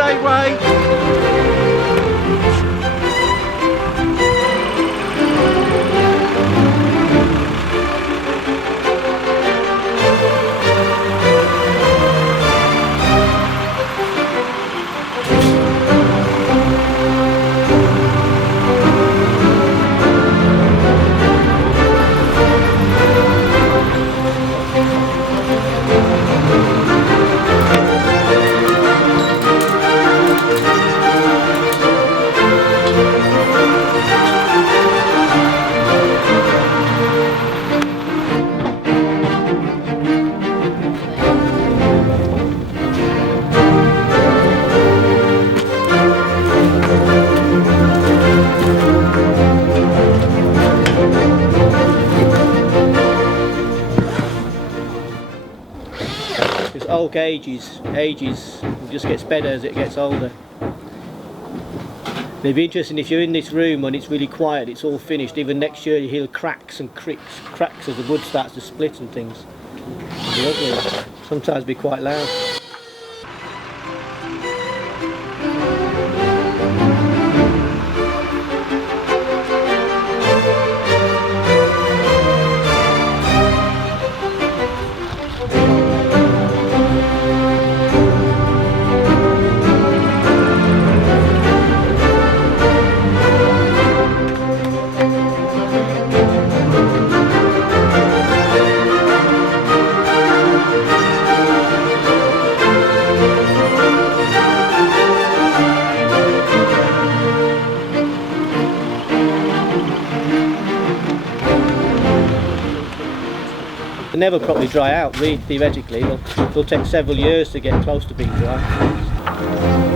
Stay away. Oak ages, it just gets better as it gets older. It'd be interesting if you're in this room when it's really quiet, it's all finished, even next year you hear cracks and cracks as the wood starts to split and things. It'd be ugly. Sometimes be quite loud. Never properly dry out, really, theoretically. They'll take several years to get close to being dry.